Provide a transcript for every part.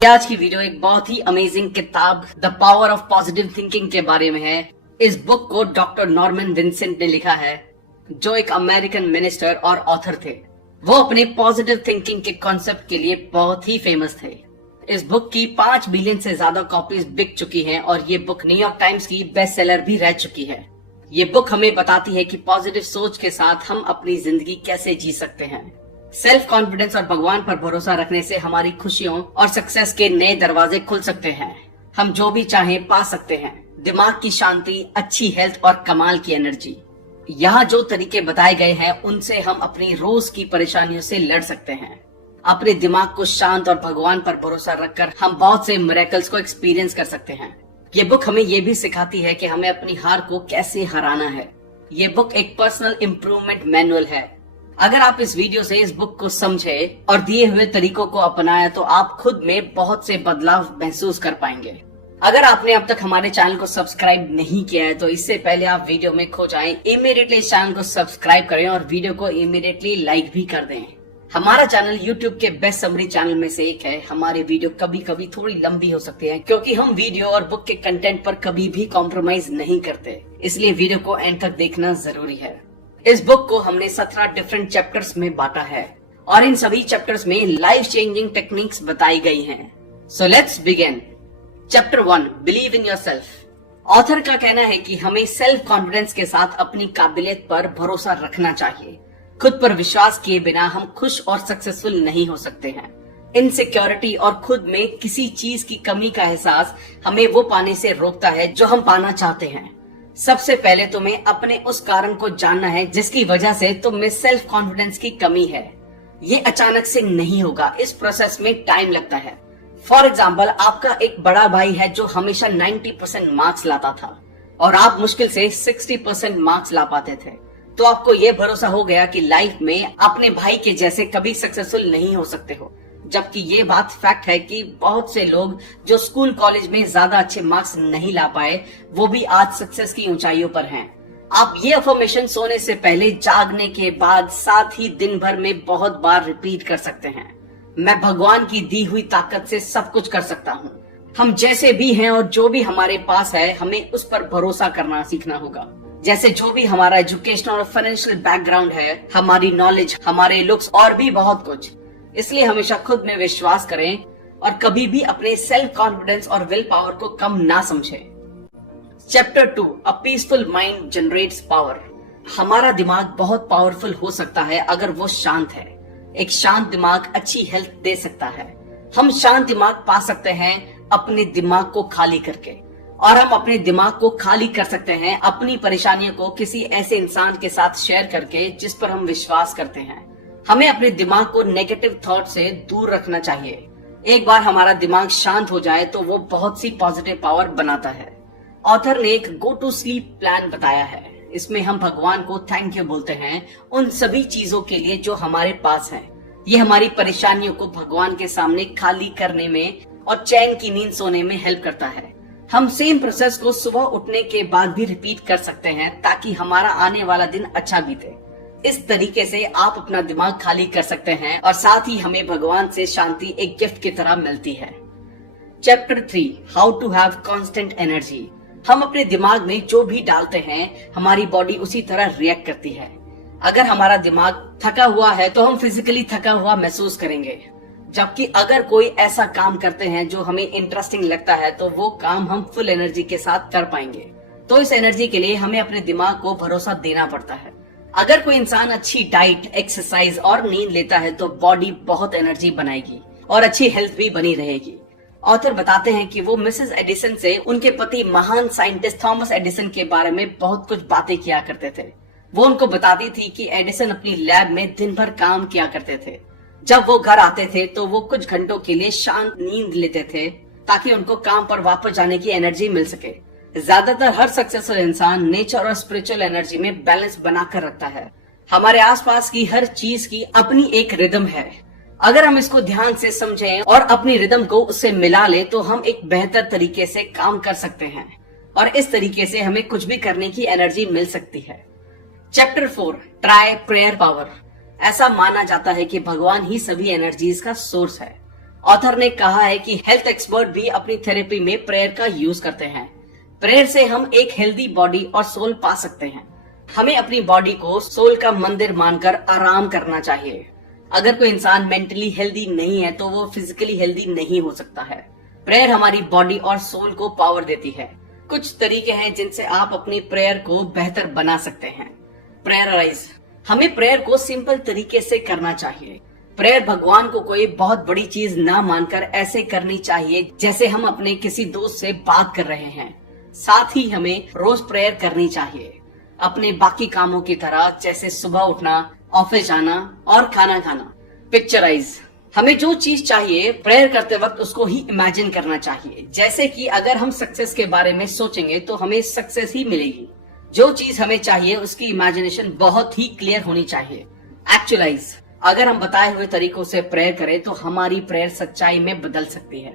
आज की वीडियो एक बहुत ही अमेजिंग किताब the power of positive thinking के बारे में है। इस बुक को डॉक्टर नॉर्मन विंसेंट ने लिखा है, जो एक अमेरिकन मिनिस्टर और ऑथर थे। वो अपने पॉजिटिव थिंकिंग के कॉन्सेप्ट के लिए बहुत ही फेमस थे। इस बुक की 5 बिलियन से ज्यादा कॉपीज बिक चुकी हैं और ये बुक न्यूयॉर्क टाइम्स की बेस्ट सेलर भी रह चुकी है। ये बुक हमें बताती है कि पॉजिटिव सोच के साथ हम अपनी जिंदगी कैसे जी सकते हैं। सेल्फ कॉन्फिडेंस और भगवान पर भरोसा रखने से हमारी खुशियों और सक्सेस के नए दरवाजे खुल सकते हैं। हम जो भी चाहें पा सकते हैं। दिमाग की शांति, अच्छी हेल्थ और कमाल की एनर्जी। यहाँ जो तरीके बताए गए हैं उनसे हम अपनी रोज की परेशानियों से लड़ सकते हैं। अपने दिमाग को शांत और भगवान पर भरोसा रखकर हम बहुत से मिरेकल्स को एक्सपीरियंस कर सकते हैं। ये बुक हमें ये भी सिखाती है कि हमें अपनी हार को कैसे हराना है। ये बुक एक पर्सनल इम्प्रूवमेंट मैनुअल है। अगर आप इस वीडियो से इस बुक को समझे और दिए हुए तरीकों को अपनाया तो आप खुद में बहुत से बदलाव महसूस कर पाएंगे। अगर आपने अब तक हमारे चैनल को सब्सक्राइब नहीं किया है तो इससे पहले आप वीडियो में खो जाएं, इमीडिएटली इस चैनल को सब्सक्राइब करें और वीडियो को इमीडिएटली लाइक भी कर दें। हमारा चैनल YouTube के बेस्ट समरी चैनल में से एक है। हमारे वीडियो कभी कभी थोड़ी लंबी हो सकती है क्योंकि हम वीडियो और बुक के कंटेंट पर कभी भी कॉम्प्रोमाइज नहीं करते, इसलिए वीडियो को एंड तक देखना जरूरी है। इस बुक को हमने 17 डिफरेंट चैप्टर्स में बांटा है और इन सभी चैप्टर्स में लाइफ चेंजिंग टेक्निक्स बताई गई हैं। So let's begin. Chapter 1, believe in yourself. Author का कहना है कि हमें सेल्फ कॉन्फिडेंस के साथ अपनी काबिलियत पर भरोसा रखना चाहिए। खुद पर विश्वास किए बिना हम खुश और सक्सेसफुल नहीं हो सकते हैं। इनसिक्योरिटी और खुद में किसी चीज की कमी का एहसास हमें वो पाने से रोकता है जो हम पाना चाहते हैं। सबसे पहले तुम्हें अपने उस कारण को जानना है जिसकी वजह से तुम में सेल्फ कॉन्फिडेंस की कमी है। ये अचानक से नहीं होगा, इस प्रोसेस में टाइम लगता है। फॉर एग्जाम्पल, आपका एक बड़ा भाई है जो हमेशा 90% मार्क्स लाता था और आप मुश्किल से 60% मार्क्स ला पाते थे, तो आपको ये भरोसा हो गया कि लाइफ में अपने भाई के जैसे कभी सक्सेसफुल नहीं हो सकते हो। जबकि ये बात फैक्ट है कि बहुत से लोग जो स्कूल कॉलेज में ज्यादा अच्छे मार्क्स नहीं ला पाए वो भी आज सक्सेस की ऊंचाइयों पर हैं। आप ये अफर्मेशन सोने से पहले, जागने के बाद, साथ ही दिन भर में बहुत बार रिपीट कर सकते हैं। मैं भगवान की दी हुई ताकत से सब कुछ कर सकता हूँ। हम जैसे भी हैं और जो भी हमारे पास है हमें उस पर भरोसा करना सीखना होगा। जैसे जो भी हमारा एजुकेशनल और फाइनेंशियल बैकग्राउंड है, हमारी नॉलेज, हमारे लुक्स और भी बहुत कुछ। इसलिए हमेशा खुद में विश्वास करें और कभी भी अपने सेल्फ कॉन्फिडेंस और विल पावर को कम ना समझें। Chapter 2, a peaceful mind generates power. हमारा दिमाग बहुत पावरफुल हो सकता है अगर वो शांत है। एक शांत दिमाग अच्छी हेल्थ दे सकता है। हम शांत दिमाग पा सकते हैं अपने दिमाग को खाली करके, और हम अपने दिमाग को खाली कर सकते हैं अपनी परेशानियों को किसी ऐसे इंसान के साथ शेयर करके जिस पर हम विश्वास करते हैं। हमें अपने दिमाग को नेगेटिव थॉट से दूर रखना चाहिए। एक बार हमारा दिमाग शांत हो जाए तो वो बहुत सी पॉजिटिव पावर बनाता है। ऑथर ने एक गो टू स्लीप प्लान बताया है। इसमें हम भगवान को थैंक यू बोलते हैं उन सभी चीजों के लिए जो हमारे पास है। ये हमारी परेशानियों को भगवान के सामने खाली करने में और चैन की नींद सोने में हेल्प करता है। हम सेम प्रोसेस को सुबह उठने के बाद भी रिपीट कर सकते हैं ताकि हमारा आने वाला दिन अच्छा बीते। इस तरीके से आप अपना दिमाग खाली कर सकते हैं और साथ ही हमें भगवान से शांति एक गिफ्ट की तरह मिलती है। Chapter 3, how to have constant energy. हम अपने दिमाग में जो भी डालते हैं हमारी बॉडी उसी तरह रिएक्ट करती है। अगर हमारा दिमाग थका हुआ है तो हम फिजिकली थका हुआ महसूस करेंगे, जबकि अगर कोई ऐसा काम करते हैं जो हमें इंटरेस्टिंग लगता है तो वो काम हम फुल एनर्जी के साथ कर पाएंगे। तो इस एनर्जी के लिए हमें अपने दिमाग को भरोसा देना पड़ता है। अगर कोई इंसान अच्छी डाइट, एक्सरसाइज और नींद लेता है तो बॉडी बहुत एनर्जी बनाएगी और अच्छी हेल्थ भी बनी रहेगी। ऑथर बताते हैं कि वो मिसेस एडिसन से उनके पति महान साइंटिस्ट थॉमस एडिसन के बारे में बहुत कुछ बातें किया करते थे। वो उनको बताती थी कि एडिसन अपनी लैब में दिन भर काम किया करते थे। जब वो घर आते थे तो वो कुछ घंटों के लिए शांत नींद लेते थे ताकि उनको काम पर वापस जाने की एनर्जी मिल सके। ज्यादातर हर सक्सेसफुल इंसान नेचर और स्पिरिचुअल एनर्जी में बैलेंस बनाकर रखता है। हमारे आसपास की हर चीज की अपनी एक रिदम है। अगर हम इसको ध्यान से समझें और अपनी रिदम को उससे मिला ले तो हम एक बेहतर तरीके से काम कर सकते हैं और इस तरीके से हमें कुछ भी करने की एनर्जी मिल सकती है। Chapter 4, try prayer power. ऐसा माना जाता है कि भगवान ही सभी एनर्जीज का सोर्स है ऑथर ने कहा है कि हेल्थ एक्सपर्ट भी अपनी थेरेपी में प्रेयर का यूज करते हैं। प्रेयर से हम एक हेल्दी बॉडी और सोल पा सकते हैं। हमें अपनी बॉडी को सोल का मंदिर मानकर आराम करना चाहिए। अगर कोई इंसान मेंटली हेल्दी नहीं है तो वो फिजिकली हेल्दी नहीं हो सकता है। प्रेयर हमारी बॉडी और सोल को पावर देती है। कुछ तरीके हैं जिनसे आप अपनी प्रेयर को बेहतर बना सकते हैं। प्रेयराइज, हमें प्रेयर को सिंपल तरीके से करना चाहिए। प्रेयर भगवान को कोई बहुत बड़ी चीज ना मानकर ऐसे करनी चाहिए जैसे हम अपने किसी दोस्त से बात कर रहे हैं। साथ ही हमें रोज प्रेयर करनी चाहिए, अपने बाकी कामों की तरह, जैसे सुबह उठना, ऑफिस जाना और खाना खाना। पिक्चराइज, हमें जो चीज चाहिए प्रेयर करते वक्त उसको ही इमेजिन करना चाहिए। जैसे कि अगर हम सक्सेस के बारे में सोचेंगे तो हमें सक्सेस ही मिलेगी। जो चीज हमें चाहिए उसकी इमेजिनेशन बहुत ही क्लियर होनी चाहिए। एक्चुअलाइज, अगर हम बताए हुए तरीकों से प्रेयर करें तो हमारी प्रेयर सच्चाई में बदल सकती है।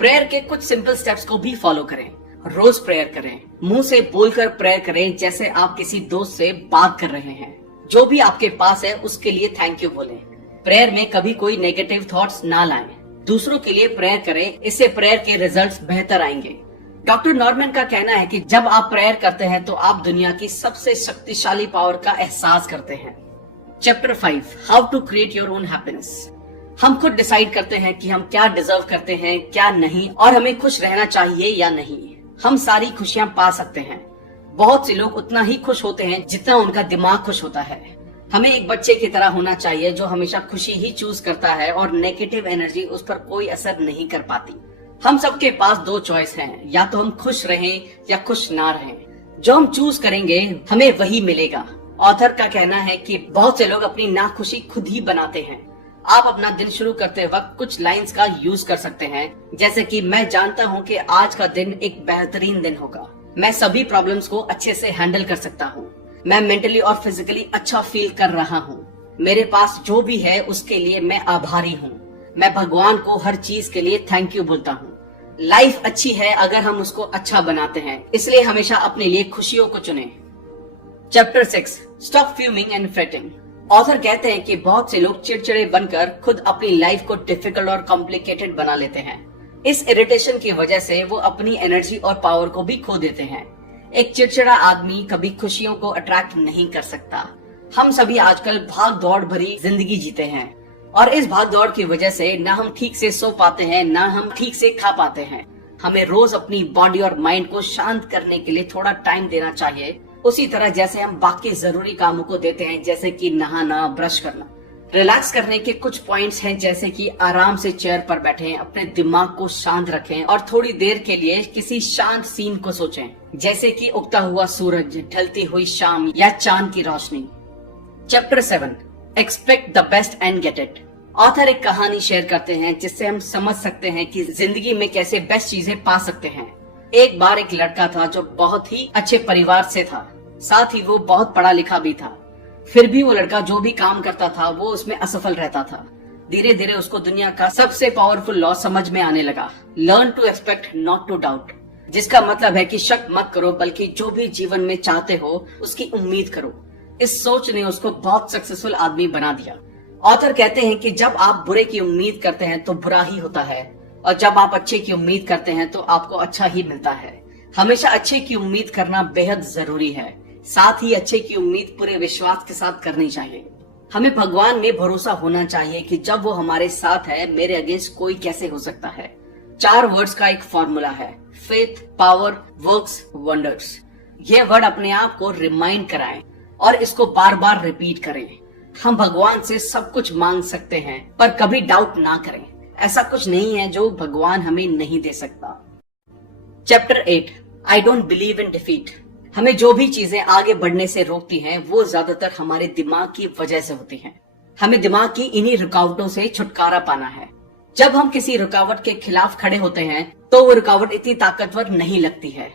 प्रेयर के कुछ सिंपल स्टेप्स को भी फॉलो करें। रोज प्रेयर करें, मुंह से बोलकर प्रेयर करें जैसे आप किसी दोस्त से बात कर रहे हैं। जो भी आपके पास है उसके लिए थैंक यू बोलें। प्रेयर में कभी कोई नेगेटिव थॉट्स ना लाएं। दूसरों के लिए प्रेयर करें, इससे प्रेयर के रिजल्ट्स बेहतर आएंगे। डॉक्टर नॉर्मन का कहना है कि जब आप प्रेयर करते हैं तो आप दुनिया की सबसे शक्तिशाली पावर का एहसास करते हैं। Chapter 5, how to create your own happiness. हम खुद डिसाइड करते हैं कि हम क्या डिजर्व करते हैं, क्या नहीं, और हमें खुश रहना चाहिए या नहीं। हम सारी खुशियां पा सकते हैं। बहुत से लोग उतना ही खुश होते हैं जितना उनका दिमाग खुश होता है। हमें एक बच्चे की तरह होना चाहिए जो हमेशा खुशी ही चूज करता है और नेगेटिव एनर्जी उस पर कोई असर नहीं कर पाती। हम सबके पास दो चॉइस हैं, या तो हम खुश रहें या खुश ना रहें। जो हम चूज करेंगे हमें वही मिलेगा। ऑथर का कहना है कि बहुत से लोग अपनी नाखुशी खुद ही बनाते हैं। आप अपना दिन शुरू करते वक्त कुछ लाइंस का यूज कर सकते हैं, जैसे कि मैं जानता हूँ कि आज का दिन एक बेहतरीन दिन होगा। मैं सभी प्रॉब्लम्स को अच्छे से हैंडल कर सकता हूँ। मैं मेंटली और फिजिकली अच्छा फील कर रहा हूँ। मेरे पास जो भी है उसके लिए मैं आभारी हूँ। मैं भगवान को हर चीज के लिए थैंक यू बोलता हूँ। लाइफ अच्छी है अगर हम उसको अच्छा बनाते हैं, इसलिए हमेशा अपने लिए खुशियों को चुनें। Chapter 6, stop fuming and fretting. Author कहते हैं कि बहुत से लोग चिड़चिड़े बनकर खुद अपनी लाइफ को डिफिकल्ट और कॉम्प्लिकेटेड बना लेते हैं। इस इरिटेशन की वजह से वो अपनी एनर्जी और पावर को भी खो देते हैं। एक चिड़चिड़ा आदमी कभी खुशियों को अट्रैक्ट नहीं कर सकता। हम सभी आजकल भाग दौड़ भरी जिंदगी जीते हैं और इस भाग दौड़ की वजह से ना हम ठीक से सो पाते हैं, ना हम ठीक से खा पाते हैं। हमें रोज अपनी बॉडी और माइंड को शांत करने के लिए थोड़ा टाइम देना चाहिए, उसी तरह जैसे हम बाकी जरूरी कामों को देते हैं, जैसे कि नहाना, ब्रश करना। रिलैक्स करने के कुछ पॉइंट्स हैं, जैसे कि आराम से चेयर पर बैठें, अपने दिमाग को शांत रखें और थोड़ी देर के लिए किसी शांत सीन को सोचें, जैसे कि उगता हुआ सूरज, ढलती हुई शाम या चांद की रोशनी। Chapter 7, expect the best and get it. Author एक कहानी शेयर करते हैं जिससे हम समझ सकते हैं कि जिंदगी में कैसे बेस्ट चीजें पा सकते हैं। एक बार एक लड़का था जो बहुत ही अच्छे परिवार से था, साथ ही वो बहुत पढ़ा लिखा भी था। फिर भी वो लड़का जो भी काम करता था वो उसमें असफल रहता था। धीरे धीरे उसको दुनिया का सबसे पावरफुल लॉ समझ में आने लगा, learn to expect not to doubt, जिसका मतलब है कि शक मत करो बल्कि जो भी जीवन में चाहते हो उसकी उम्मीद करो। इस सोच ने उसको बहुत सक्सेसफुल आदमी बना दिया। ऑथर कहते हैं कि जब आप बुरे की उम्मीद करते हैं तो बुरा ही होता है, और जब आप अच्छे की उम्मीद करते हैं तो आपको अच्छा ही मिलता है। हमेशा अच्छे की उम्मीद करना बेहद जरूरी है। साथ ही अच्छे की उम्मीद पूरे विश्वास के साथ करनी चाहिए। हमें भगवान में भरोसा होना चाहिए कि जब वो हमारे साथ है, मेरे अगेंस्ट कोई कैसे हो सकता है। 4 वर्ड्स का एक फॉर्मूला है, फेथ, पावर, वर्क्स, वंडर्स। ये वर्ड अपने आप को रिमाइंड कराएं और इसको बार बार रिपीट करें। हम भगवान से सब कुछ मांग सकते हैं, पर कभी डाउट ना करें। ऐसा कुछ नहीं है जो भगवान हमें नहीं दे सकता। Chapter 8, I don't believe in defeat. हमें जो भी चीजें आगे बढ़ने से रोकती हैं वो ज्यादातर हमारे दिमाग की वजह से होती हैं। हमें दिमाग की इन्हीं रुकावटों से छुटकारा पाना है। जब हम किसी रुकावट के खिलाफ खड़े होते हैं तो वो रुकावट इतनी ताकतवर नहीं लगती है।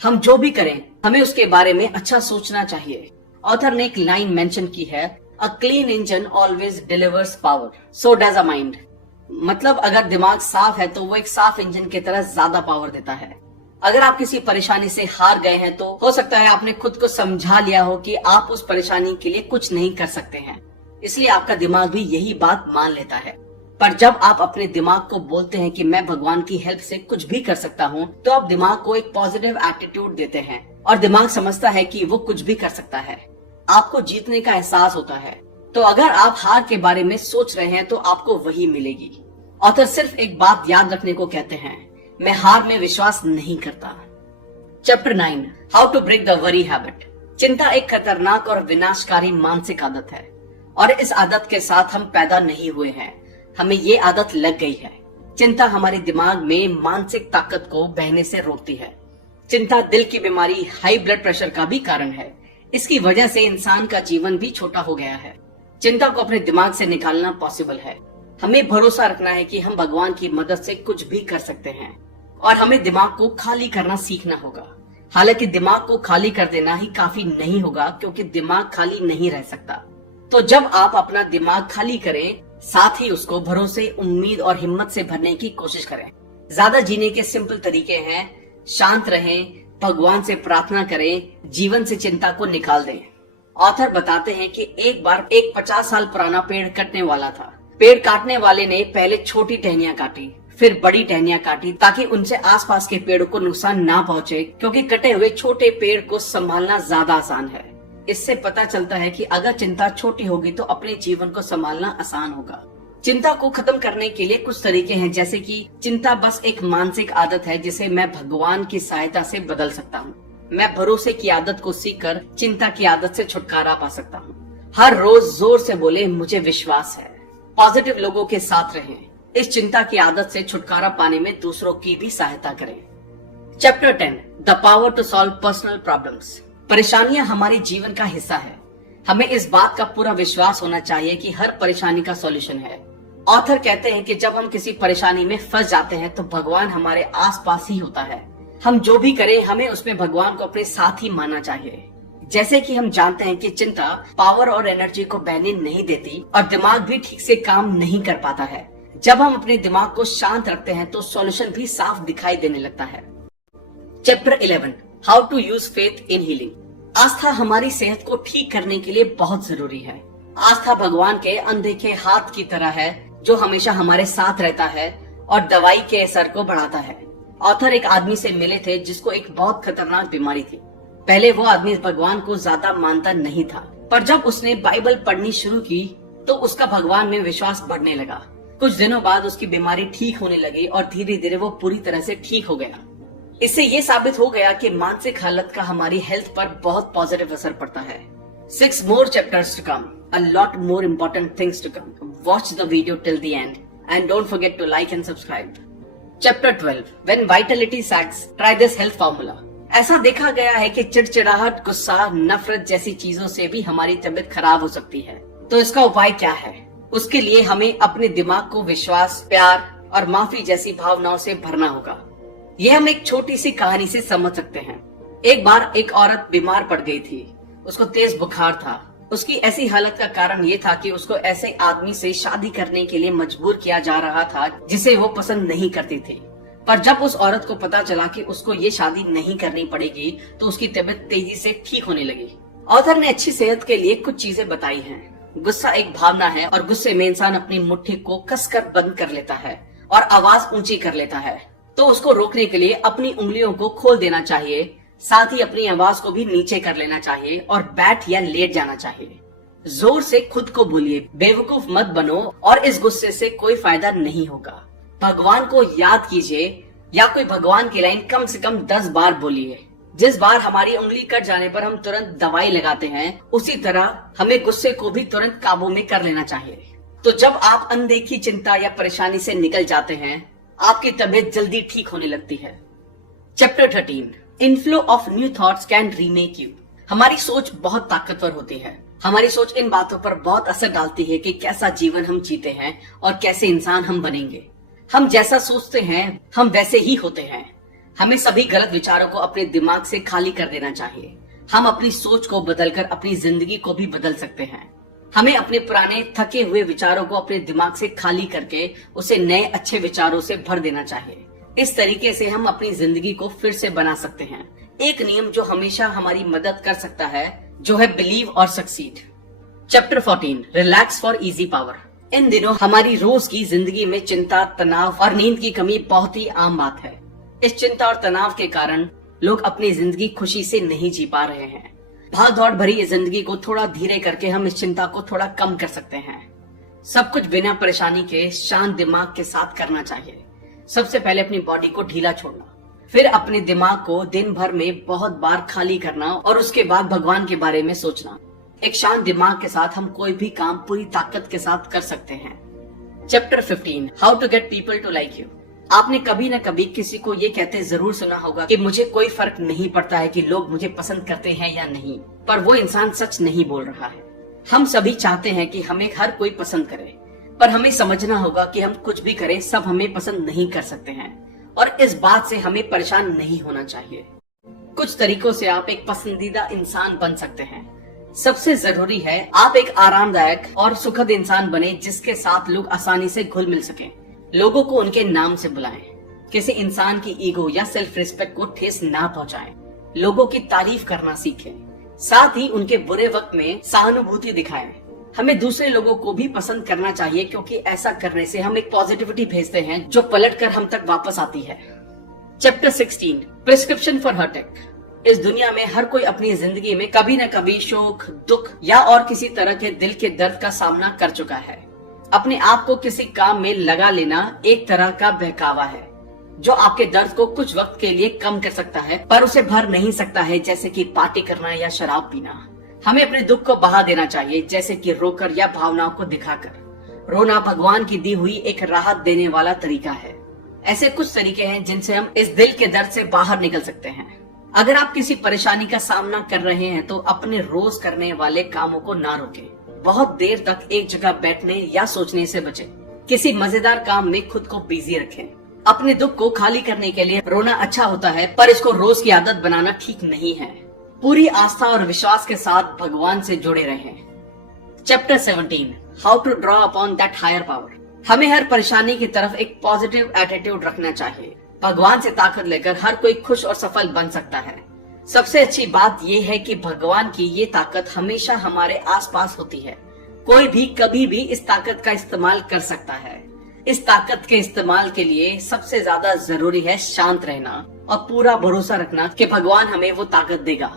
हम जो भी करें हमें उसके बारे में अच्छा सोचना चाहिए। ऑथर ने एक लाइन मेंशन की है, a clean engine always delivers power, so does a mind. मतलब अगर दिमाग साफ है तो वो एक साफ इंजन की तरह ज्यादा पावर देता है। अगर आप किसी परेशानी से हार गए हैं तो हो सकता है आपने खुद को समझा लिया हो कि आप उस परेशानी के लिए कुछ नहीं कर सकते हैं, इसलिए आपका दिमाग भी यही बात मान लेता है। पर जब आप अपने दिमाग को बोलते हैं कि मैं भगवान की हेल्प से कुछ भी कर सकता हूँ, तो आप दिमाग को एक पॉजिटिव एटीट्यूड देते हैं और दिमाग समझता है कि वो कुछ भी कर सकता है। आपको जीतने का एहसास होता है। तो अगर आप हार के बारे में सोच रहे हैं तो आपको वही मिलेगी। ऑथर सिर्फ एक बात याद रखने को कहते हैं, मैं हार में विश्वास नहीं करता। Chapter 9, how to break the worry habit. चिंता एक खतरनाक और विनाशकारी मानसिक आदत है और इस आदत के साथ हम पैदा नहीं हुए हैं, हमें ये आदत लग गई है। चिंता हमारे दिमाग में मानसिक ताकत को बहने से रोकती है। चिंता दिल की बीमारी, हाई ब्लड प्रेशर का भी कारण है। इसकी वजह से इंसान का जीवन भी छोटा हो गया है। चिंता को अपने दिमाग से निकालना पॉसिबल है। हमें भरोसा रखना है कि हम भगवान की मदद से कुछ भी कर सकते हैं और हमें दिमाग को खाली करना सीखना होगा। हालांकि दिमाग को खाली कर देना ही काफी नहीं होगा, क्योंकि दिमाग खाली नहीं रह सकता। तो जब आप अपना दिमाग खाली करें, साथ ही उसको भरोसे, उम्मीद और हिम्मत से भरने की कोशिश करें। ज्यादा जीने के सिंपल तरीके हैं, शांत रहें, भगवान से प्रार्थना करें, जीवन से चिंता को निकाल दें। ऑथर बताते हैं कि एक बार एक 50 साल पुराना पेड़ कटने वाला था। पेड़ काटने वाले ने पहले छोटी टहनियां काटी, फिर बड़ी टहनियां काटी, ताकि उनसे आसपास के पेड़ों को नुकसान ना पहुंचे, क्योंकि कटे हुए छोटे पेड़ को संभालना ज्यादा आसान है। इससे पता चलता है कि अगर चिंता छोटी होगी तो अपने जीवन को संभालना आसान होगा। चिंता को खत्म करने के लिए कुछ तरीके हैं, जैसे कि चिंता बस एक मानसिक आदत है जिसे मैं भगवान की सहायता से बदल सकता हूँ। मैं भरोसे की आदत को सीखकर चिंता की आदत से छुटकारा पा सकता हूँ। हर रोज जोर से बोले, मुझे विश्वास है। पॉजिटिव लोगों के साथ रहें। इस चिंता की आदत से छुटकारा पाने में दूसरों की भी सहायता करें। Chapter 10, the power to solve personal problems. परेशानियां हमारे जीवन का हिस्सा है। हमें इस बात का पूरा विश्वास होना चाहिए कि हर परेशानी का सॉल्यूशन है। ऑथर कहते हैं कि जब हम किसी परेशानी में फंस जाते हैं तो भगवान हमारे आसपास ही होता है। हम जो भी करें, हमें उसमें भगवान को अपने साथ ही मानना चाहिए। जैसे कि हम जानते हैं कि चिंता पावर और एनर्जी को बहने नहीं देती और दिमाग भी ठीक से काम नहीं कर पाता है। जब हम अपने दिमाग को शांत रखते हैं तो सॉल्यूशन भी साफ दिखाई देने लगता है। Chapter 11, how to use faith in healing. आस्था हमारी सेहत को ठीक करने के लिए बहुत जरूरी है। आस्था भगवान के अनदेखे हाथ की तरह है जो हमेशा हमारे साथ रहता है और दवाई के असर को बढ़ाता है। ऑथर एक आदमी से मिले थे जिसको एक बहुत खतरनाक बीमारी थी। पहले वो आदमी भगवान को ज्यादा मानता नहीं था, पर जब उसने बाइबल पढ़नी शुरू की तो उसका भगवान में विश्वास बढ़ने लगा। कुछ दिनों बाद उसकी बीमारी ठीक होने लगी और धीरे धीरे वो पूरी तरह से ठीक हो गया। इससे ये साबित हो गया कि मानसिक हालत का हमारी हेल्थ पर बहुत पॉजिटिव असर पड़ता है। 6 more chapters to come, a lot more important things to come. Watch the video till the end and don't forget to like and subscribe. Chapter 12, when vitality sags, try this health formula. ऐसा देखा गया है कि चिड़चिड़ाहट, गुस्सा, नफरत जैसी चीजों से भी हमारी तबीयत खराब हो सकती है। तो इसका उपाय क्या है? उसके लिए हमें अपने दिमाग को विश्वास, प्यार और माफी जैसी भावनाओं से भरना होगा। ये हम एक छोटी सी कहानी से समझ सकते हैं। एक बार एक औरत बीमार पड़ गई थी। उसको तेज बुखार था। उसकी ऐसी हालत का कारण ये था कि उसको ऐसे आदमी से शादी करने के लिए मजबूर किया जा रहा था जिसे वो पसंद नहीं करती थी। पर जब उस औरत को पता चला कि उसको ये शादी नहीं करनी पड़ेगी तो उसकी तबीयत तेजी से ठीक होने लगी। ऑथर ने अच्छी सेहत के लिए कुछ चीजें बताई हैं। गुस्सा एक भावना है और गुस्से में इंसान अपनी मुट्ठी को कसकर बंद कर लेता है और आवाज ऊंची कर लेता है। तो उसको रोकने के लिए अपनी उंगलियों को खोल देना चाहिए, साथ ही अपनी आवाज को भी नीचे कर लेना चाहिए और बैठ या लेट जाना चाहिए। जोर से खुद को बोलिए, बेवकूफ मत बनो और इस गुस्से से कोई फायदा नहीं होगा। भगवान को याद कीजिए या कोई भगवान की लाइन कम से कम 10 बार बोलिए। जिस बार हमारी उंगली कट जाने पर हम तुरंत दवाई लगाते हैं, उसी तरह हमें गुस्से को भी तुरंत काबू में कर लेना चाहिए। तो जब आप अनदेखी चिंता या परेशानी से निकल जाते हैं, आपकी तबीयत जल्दी ठीक होने लगती है। Chapter 13, inflow of new thoughts can remake you. हमारी सोच बहुत ताकतवर होती है। हमारी सोच इन बातों पर बहुत असर डालती है कि कैसा जीवन हम जीते हैं और कैसे इंसान हम बनेंगे। हम जैसा सोचते हैं हम वैसे ही होते हैं। हमें सभी गलत विचारों को अपने दिमाग से खाली कर देना चाहिए। हम अपनी सोच को बदलकर अपनी जिंदगी को भी बदल सकते हैं। हमें अपने पुराने थके हुए विचारों को अपने दिमाग से खाली करके उसे नए अच्छे विचारों से भर देना चाहिए। इस तरीके से हम अपनी जिंदगी को फिर से बना सकते हैं। एक नियम जो हमेशा हमारी मदद कर सकता है, जो है बिलीव और succeed. Chapter 14, relax for easy power. इन दिनों हमारी रोज की जिंदगी में चिंता, तनाव और नींद की कमी बहुत ही आम बात है। इस चिंता और तनाव के कारण लोग अपनी जिंदगी खुशी से नहीं जी पा रहे हैं। भाग दौड़ भरी इस जिंदगी को थोड़ा धीरे करके हम इस चिंता को थोड़ा कम कर सकते हैं। सब कुछ बिना परेशानी के शांत दिमाग के साथ करना चाहिए। सबसे पहले अपनी बॉडी को ढीला छोड़ना, फिर अपने दिमाग को दिन भर में बहुत बार खाली करना और उसके बाद भगवान के बारे में सोचना। एक शांत दिमाग के साथ हम कोई भी काम पूरी ताकत के साथ कर सकते हैं। Chapter 15, how to get people to like you. आपने कभी न कभी किसी को ये कहते जरूर सुना होगा कि मुझे कोई फर्क नहीं पड़ता है कि लोग मुझे पसंद करते हैं या नहीं, पर वो इंसान सच नहीं बोल रहा है। हम सभी चाहते हैं कि हमें हर कोई पसंद करे, पर हमें समझना होगा कि हम कुछ भी करें सब हमें पसंद नहीं कर सकते हैं, और इस बात से हमें परेशान नहीं होना चाहिए। कुछ तरीकों से आप एक पसंदीदा इंसान बन सकते हैं। सबसे जरूरी है आप एक आरामदायक और सुखद इंसान बने जिसके साथ लोग आसानी से घुल मिल सकें। लोगों को उनके नाम से बुलाएं। किसी इंसान की ईगो या सेल्फ रिस्पेक्ट को ठेस ना पहुंचाएं। लोगों की तारीफ करना सीखें। साथ ही उनके बुरे वक्त में सहानुभूति दिखाएं। हमें दूसरे लोगों को भी पसंद करना चाहिए, क्योंकि ऐसा करने से हम एक पॉजिटिविटी भेजते हैं जो पलटकर हम तक वापस आती है। Chapter 16, prescription for heart attack. इस दुनिया में हर कोई अपनी जिंदगी में कभी न कभी शोक, दुख या और किसी तरह के दिल के दर्द का सामना कर चुका है। अपने आप को किसी काम में लगा लेना एक तरह का बहकावा है जो आपके दर्द को कुछ वक्त के लिए कम कर सकता है, पर उसे भर नहीं सकता है, जैसे कि पार्टी करना या शराब पीना। हमें अपने दुख को बहा देना चाहिए, जैसे कि रोकर या भावनाओं को दिखाकर। रोना भगवान की दी हुई एक राहत देने वाला तरीका है। ऐसे कुछ तरीके हैं जिनसे हम इस दिल के दर्द से बाहर निकल सकते हैं। अगर आप किसी परेशानी का सामना कर रहे हैं तो अपने रोज करने वाले कामों को ना रोकें। बहुत देर तक एक जगह बैठने या सोचने से बचें। किसी मजेदार काम में खुद को बिजी रखें। अपने दुख को खाली करने के लिए रोना अच्छा होता है, पर इसको रोज की आदत बनाना ठीक नहीं है। पूरी आस्था और विश्वास के साथ भगवान से जुड़े रहें। Chapter 17, how to draw upon that higher power. हमें हर परेशानी की तरफ एक पॉजिटिव एटीट्यूड रखना चाहिए। भगवान से ताकत लेकर हर कोई खुश और सफल बन सकता है। सबसे अच्छी बात यह है कि भगवान की ये ताकत हमेशा हमारे आसपास होती है। कोई भी कभी भी इस ताकत का इस्तेमाल कर सकता है। इस ताकत के इस्तेमाल के लिए सबसे ज्यादा जरूरी है शांत रहना और पूरा भरोसा रखना कि भगवान हमें वो ताकत देगा।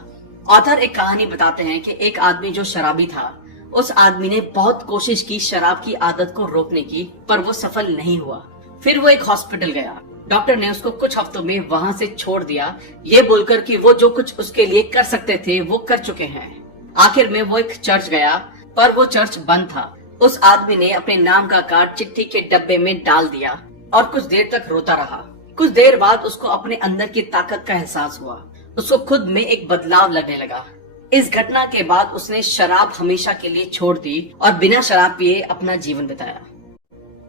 ऑथर एक कहानी बताते हैं कि एक आदमी जो शराबी था, उस आदमी ने बहुत कोशिश की शराब की आदत को रोकने की, पर वो सफल नहीं हुआ। फिर वो एक हॉस्पिटल गया। डॉक्टर ने उसको कुछ हफ्तों में वहाँ से छोड़ दिया, ये बोलकर कि वो जो कुछ उसके लिए कर सकते थे वो कर चुके हैं। आखिर में वो एक चर्च गया, पर वो चर्च बंद था। उस आदमी ने अपने नाम का कार्ड चिट्ठी के डब्बे में डाल दिया और कुछ देर तक रोता रहा। कुछ देर बाद उसको अपने अंदर की ताकत का एहसास हुआ। उसको खुद में एक बदलाव लगने लगा। इस घटना के बाद उसने शराब हमेशा के लिए छोड़ दी और बिना शराब पिए अपना जीवन बिताया।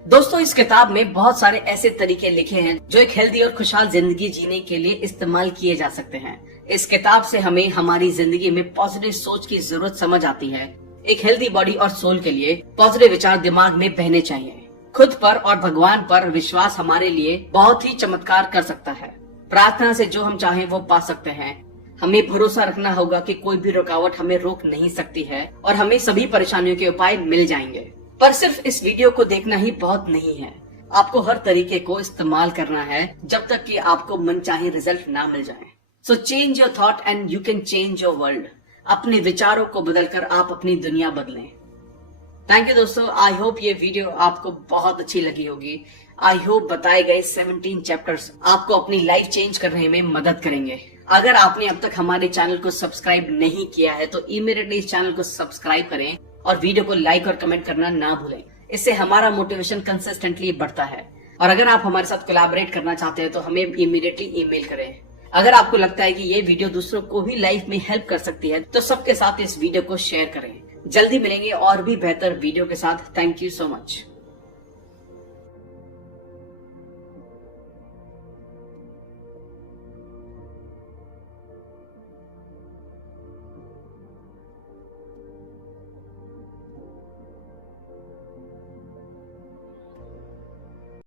दोस्तों, इस किताब में बहुत सारे ऐसे तरीके लिखे हैं जो एक हेल्दी और खुशहाल जिंदगी जीने के लिए इस्तेमाल किए जा सकते हैं। इस किताब से हमें हमारी जिंदगी में पॉजिटिव सोच की जरूरत समझ आती है। एक हेल्दी बॉडी और सोल के लिए पॉजिटिव विचार दिमाग में बहने चाहिए। खुद पर और भगवान पर विश्वास हमारे लिए बहुत ही चमत्कार कर सकता है। प्रार्थना से जो हम चाहें वो पा सकते हैं। हमें भरोसा रखना होगा कि कोई भी रुकावट हमें रोक नहीं सकती है और हमें सभी परेशानियों के उपाय मिल जाएंगे। पर सिर्फ इस वीडियो को देखना ही बहुत नहीं है। आपको हर तरीके को इस्तेमाल करना है जब तक कि आपको मनचाही रिजल्ट ना मिल जाए। So change your thought and you can change your world. अपने विचारों को बदलकर आप अपनी दुनिया बदलें। थैंक यू दोस्तों। आई होप ये वीडियो आपको बहुत अच्छी लगी होगी। आई होप बताए गए 17 चैप्टर्स आपको अपनी लाइफ चेंज करने में मदद करेंगे। अगर आपने अब तक हमारे चैनल को सब्सक्राइब नहीं किया है तो इमीडिएटली इस चैनल को सब्सक्राइब करें और वीडियो को लाइक और कमेंट करना ना भूलें। इससे हमारा मोटिवेशन कंसिस्टेंटली बढ़ता है। और अगर आप हमारे साथ कोलैबोरेट करना चाहते हैं तो हमें इमीडिएटली ईमेल करें। अगर आपको लगता है कि ये वीडियो दूसरों को भी लाइफ में हेल्प कर सकती है तो सबके साथ इस वीडियो को शेयर करें। जल्दी मिलेंगे और भी बेहतर वीडियो के साथ। Thank you so much.